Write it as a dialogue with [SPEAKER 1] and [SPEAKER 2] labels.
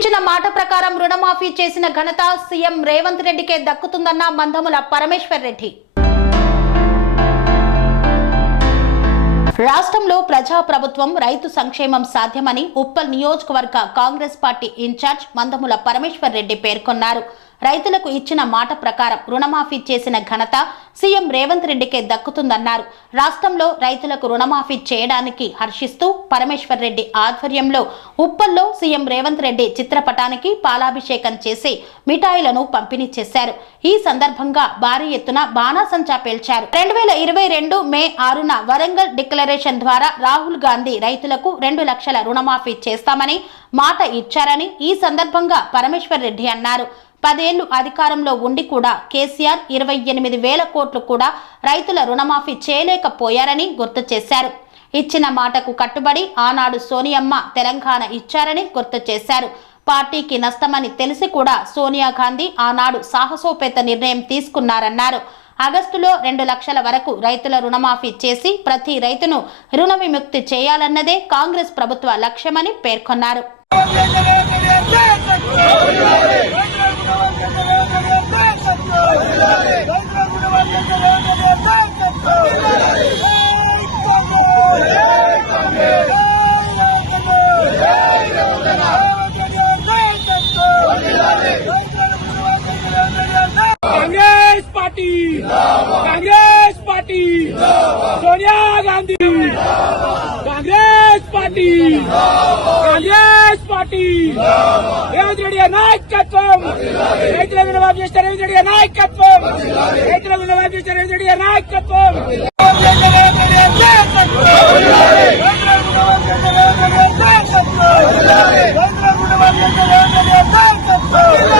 [SPEAKER 1] ఇచ్చిన మాట ప్రకారం రుణమాఫీ చేసిన ఘనత సీఎం రేవంత్ రెడ్డికే దక్కుతుందన్న మందముల పరమేశ్వర్ రెడ్డి. రాష్ట్రంలో ప్రజాప్రభుత్వం రైతు సంక్షేమం సాధ్యమని ఉప్పల్ నియోజకవర్గ Congress party in charge Mandamula Parameshwar Reddy పేర్కొన్నారు. రైతులకు ఇచ్చిన మాట ప్రకారం రుణమాఫీ చేసిన ఘనత సీఎం రేవంత్ రెడ్డికే దక్కుతుందన్నారు. రాష్ట్రంలో రైతులకు రుణమాఫీ చేయడానికి హర్షిస్తూ పరమేశ్వర్ రెడ్డి ఆధ్వర్యంలో ఉప్పల్లో సీఎం రేవంత్ రెడ్డి చిత్రపటానికి పాలాభిషేకం చేసి మిఠాయిలను పంపిణీ చేశారు. ఈ సందర్భంగా భారీ ఎత్తున బాణాసంచా పేల్చారు. రెండు వేల ఇరవై రెండు మే ఆరున వరంగల్ డిక్లరేషన్ ద్వారా రాహుల్ గాంధీ రైతులకు రెండు లక్షల రుణమాఫీ చేస్తామని మాట ఇచ్చారని ఈ సందర్భంగా పరమేశ్వర్ రెడ్డి అన్నారు. పదేళ్ళు అధికారంలో ఉండి కూడా కేసీఆర్ ఇరవై ఎనిమిది వేల కోట్లు కూడా రైతుల రుణమాఫీ చేయలేకపోయారని గుర్తు చేశారు. ఇచ్చిన మాటకు కట్టుబడి ఆనాడు సోనియమ్మ తెలంగాణ ఇచ్చారని గుర్తు చేశారు. పార్టీకి నష్టమని తెలిసి కూడా సోనియా గాంధీ ఆనాడు సాహసోపేత నిర్ణయం తీసుకున్నారన్నారు. ఆగస్టులో రెండు లక్షల వరకు రైతుల రుణమాఫీ చేసి ప్రతి రైతును రుణ విముక్తి చేయాలన్నదే కాంగ్రెస్ ప్రభుత్వ లక్ష్యమని పేర్కొన్నారు.
[SPEAKER 2] Party. Congress party. Sonia Gandhi. Congress party. Congress party. Revanth Reddy నాయకత్వం. రైతుల వినవాబు చేసిన రేవంత్ రెడ్డి నాయకత్వం. రైతుల వినవాబు చేసిన రేవంత్ రెడ్డి నాయకత్వం.
[SPEAKER 1] నాయకత్వం.